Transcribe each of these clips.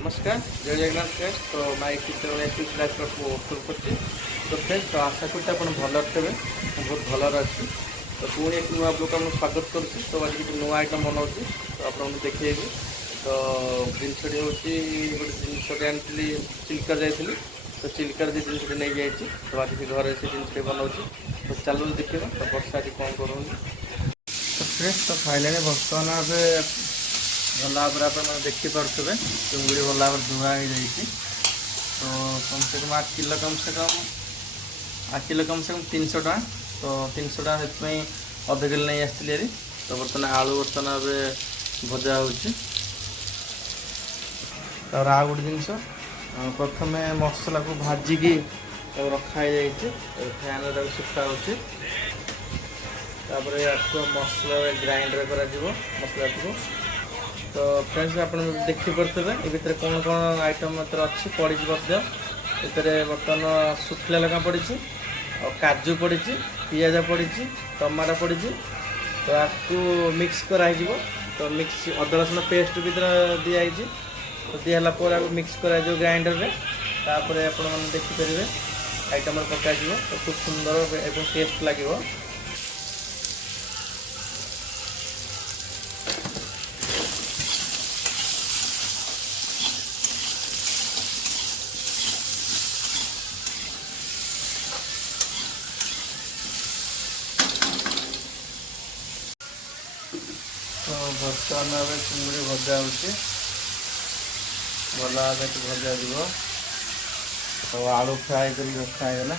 नमस्कार जय जगन्नाथ फ्रेंड्स तो माय किचन एक्टिव लाइफ को फुल करছি तो फ्रेंड्स तो आशा करते आप भल थे बहुत भलर अच्छी तो पुणी एक नुआ ब्लॉग आप स्वागत करुँच तो आज किसी नुआ आइटम बनाऊँगी तो आपको देखिए तो जिनसटी हूँ गोटे जिनसटे आनी चिल्का जाइली तो चिल्कार जी जिनसटी नहीं जाइए तो आज घर से जिनसटी बनाऊँगी तो चलो देखिए तो वर्षा आज कौन करूँ तो फ्रेंड्स तो खाइले बर्तमान भल भाव आप देखिपे चिंगुड़ी भल भाव धुआ हो जाए तो कम से कम 8 किलो कम से कम 300 टाँग तो 300 टाँग से अध किलो नहीं आसती तो बर्तमान आलू बर्तमान भजा हो आ गोटे जिनस प्रथम मसला को भाजिकी रखाई फैन सुखा होपर आपको मसला ग्राइंडर कर मसला को तो फ्रेंड्स आप देखिपे ये भितर कौन कौन आइटम अच्छी पड़ी बर्तमान शुखला लगा पड़ी और काजू पड़ी पियाज पड़ी टमाटो पड़ी तो आपको मिक्स कराई तो मिक्स अदा रसुण पेस्ट भीतर दिखाई तो दिहला आपको मिक्स कर ग्राइंडर में तापर आप देखिपारे आइटम पका तो खूब सुंदर एवं टेस्ट लगे तो बर्तमान चिंगुड़ी भजा हो भल भाव भजा तो आलू फ्राए कर रखागला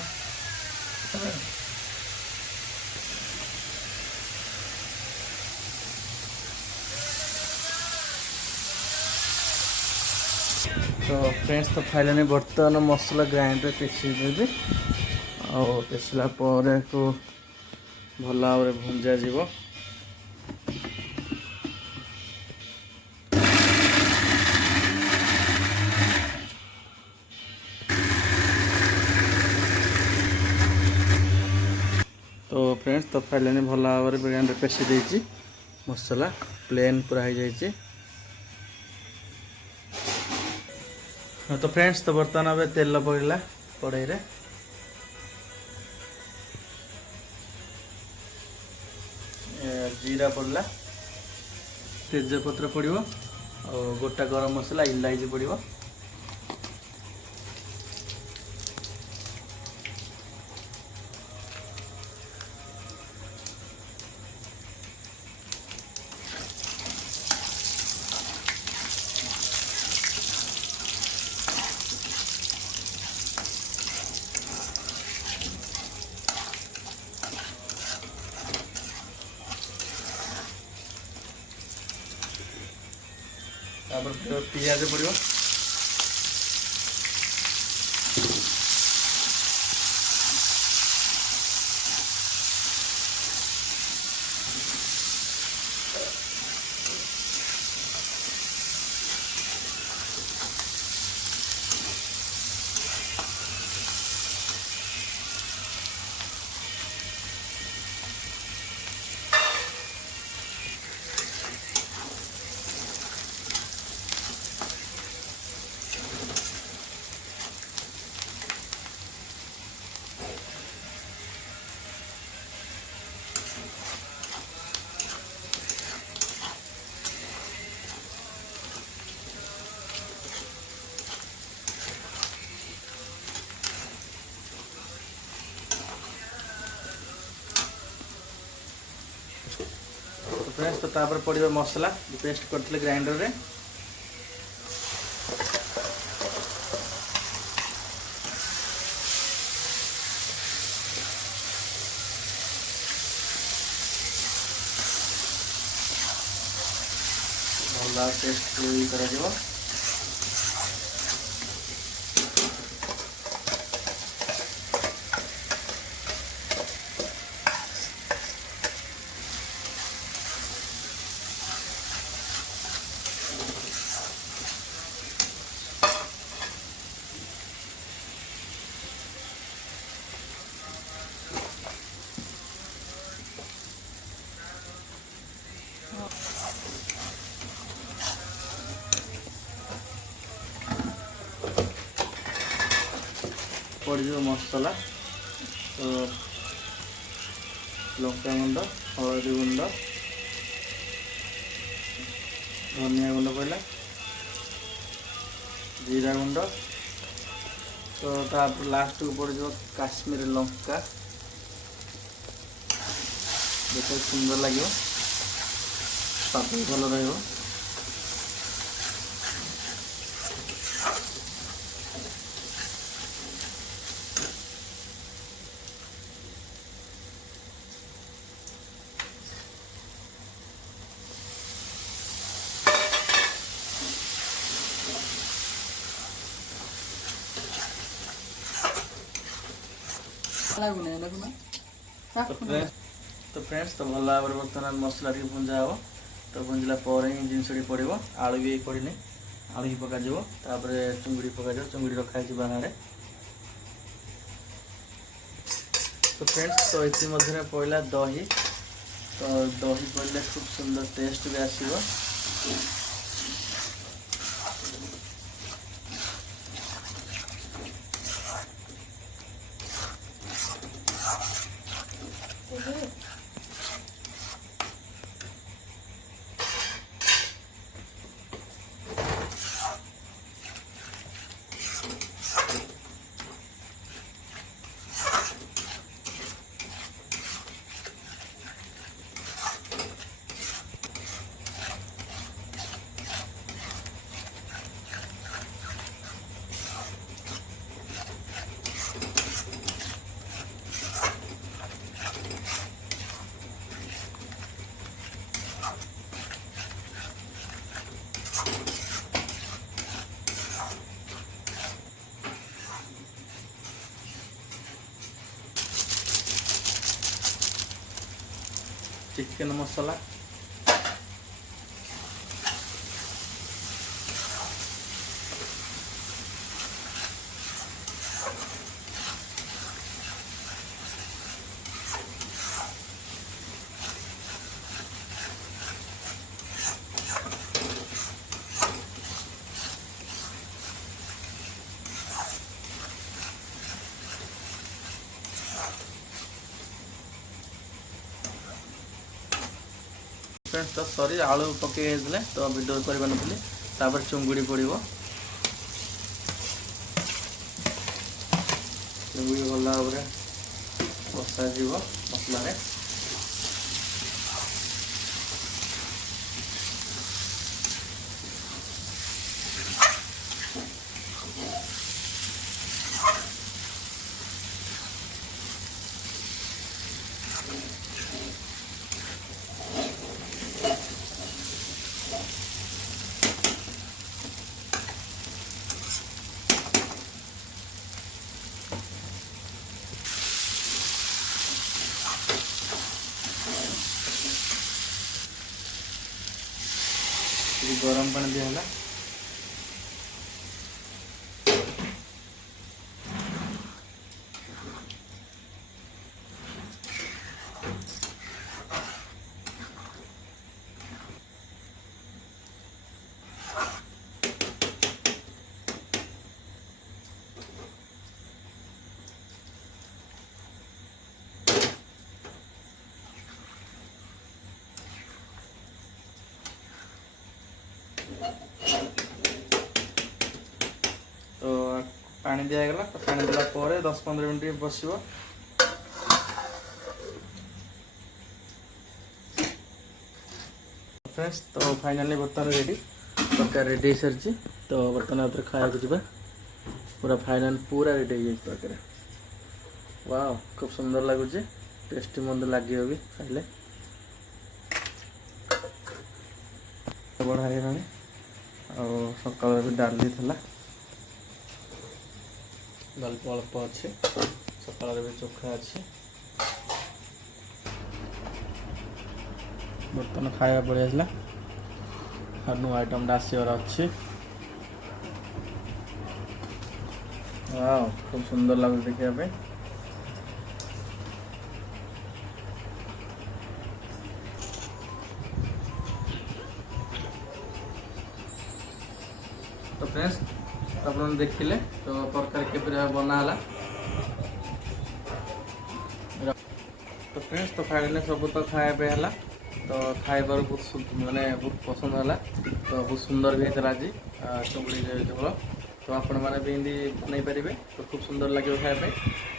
तो फ्रेंड्स तो फाइनली बर्तमान मसला ग्राइंडर पेशी देवी और पेशिला को भल भाव भंजा जीव तो फ्रेंड्स तो फाइनली भल भाव ग्राइंडर पेशी देती मसला प्लेन पूरा हो जाए तो फ्रेंड्स तो बर्तमान अब तेल पड़ा कड़ाई रे जीरा पड़ला तेजपत्र पड़ो और गोटा गरम मसला इलायची पड़ो पियाज पड़ो फ्रेंड्स तो तापर पड़ो मसला पेस्ट करते ग्राइंडर रे भल पेस्ट कर पड़ मसला तो लंका गुंड हलदी गुंड धनिया गुंड पड़ा जीरा गुंड तो लास्ट को पड़ काश्मीर लंका देखते सुंदर लगे स्वाद भी भल रहा तो फ्रेंड्स तो भल भाव बर्तमान मसला टी भुंजा हे तो भुंजला ही जिनस पड़ो आलू भी पड़े आलू ही पक चुंगुड़ी पक चुंगुड़ी रखाई बाहर तो फ्रेंड्स तो ये मध्य पड़ा दही तो दही पड़े खूब सुंदर टेस्ट भी आसो चिकन मसाला फ्रेंड्स तो सॉरी आलू पके तो वीडियो कर नी चुंगुड़ी पड़ो चुंगुड़ी भल भाव बसा मसला गरम पानी दिहला तो पानी दिगला तो पानी देला 10-15 मिनट बस फ्रेंड्स तो फाइनली बर्तमान रेडी तरकारी रेडी सारी तो बर्तमान खाया जा पूरा फाइनल पूरा रेडी हो तरकारी वाह खूब सुंदर लगुच टेस्टी मत लगे भी खाइले बढ़ा सकाल भी डाली था गल्प अल्प अच्छे सकाल भी चोखा अच्छे बर्तमान खाया पड़ आसला नुआ आइटम आसवर अच्छे खूब सुंदर लगे देखा तो फ्रेंड्स आप देखिले तो तरकारी के बनाला तो फ्रेंड्स तो फाइनली सब तो खाया पे है तो खाइबार बहुत माने बहुत पसंद है तो बहुत सुंदर भी होता आज चुंगड़ी झोल तो आपण मैंने भी एमती बनई पारे तो खूब सुंदर लगे खाया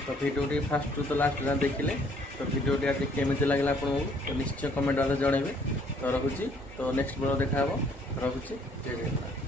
तो भिडियोटी फास्ट टू तो लास्ट जाए देखिले तो भिडियोटी आज केमी लगे आपको तो निश्चय कमेंट वाले जनइबे तो रखुची तो नेक्स्ट वीडियो देखा रखुची जय जगन्नाथ।